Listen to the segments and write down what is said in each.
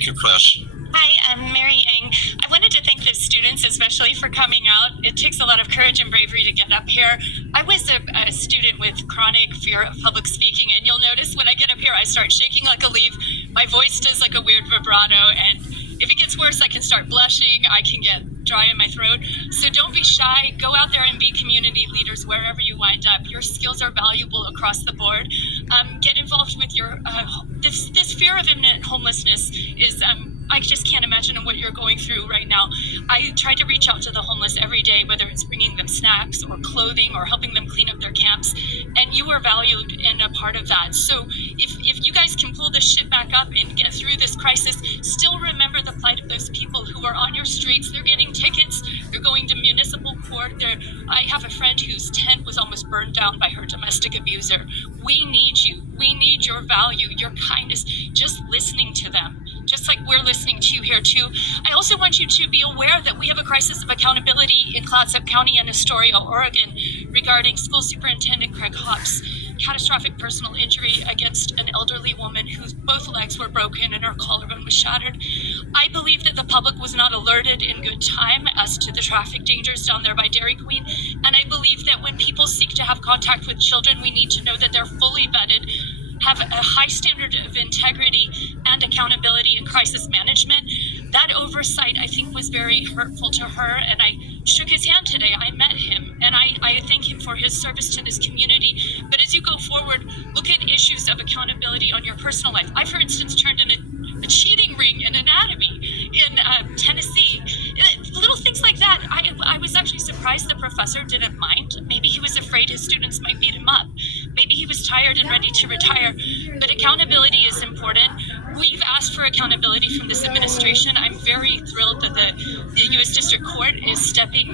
take your question. Hi, I'm Mary Ng. I wanted to thank the students especially for coming out. It takes a lot of courage and bravery to get up here. I was a student with chronic fear of public speaking, and you'll notice when I get up here I start shaking like a leaf. My voice does like a weird vibrato, and if it gets worse I can start blushing, I can get dry in my throat. So don't be shy. Go out there and be community leaders wherever you wind up. Your skills are valuable across the board. Get involved with your this fear of imminent homelessness is I just can't imagine what you're going through right now. I try to reach out to the homeless every day, whether it's bringing them snacks or clothing or helping them clean up their camps, and you are valued and a part of that. So if you guys can pull this shit back up and get through this crisis, still remember the plight of those people who are on your streets. They're getting tickets, they're going to municipal court. I have a friend whose tent was almost burned down by her domestic abuser. We need you. We need your value, your kindness, just listening to them, just like we're listening to you here too. I also want you to be aware that we have a crisis of accountability in Clatsop County and Astoria, Oregon, regarding School Superintendent Craig Hopp's catastrophic personal injury against an elderly woman whose both legs were broken and her collarbone was shattered. I believe that the public was not alerted in good time as to the traffic dangers down there by Dairy Queen, and I believe that when people seek to have contact with children, we need to know that they're fully vetted, have a high standard of integrity and accountability in crisis management. That oversight, I think, was very hurtful to her, and I shook his hand today. I met him, and I thank him for his service to this community. But as you go forward, look at issues of accountability on your personal life. I, for instance, turned in a cheating ring in anatomy in Tennessee. Little things like that. I was actually surprised the professor didn't mind. Maybe he was afraid his students might beat him up. Maybe he was tired and ready to retire. But accountability is important. We've asked for accountability from this administration. I'm very thrilled that the U.S. District Court is stepping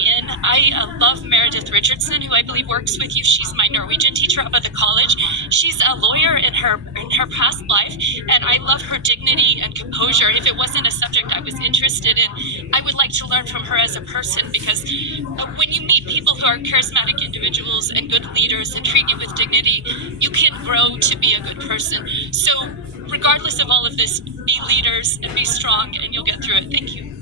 in. I love Meredith Richardson, who I believe works with you. She's my Norwegian teacher up at the college. She's a lawyer in her past life, and I love her dignity and composure. If it wasn't a subject I was interested in, I would like to learn from her as a person, because when you meet people who are charismatic individuals and good leaders and treat you with dignity, you can grow to be a good person. So regardless of all of this, be leaders and be strong, and you'll get through it. Thank you.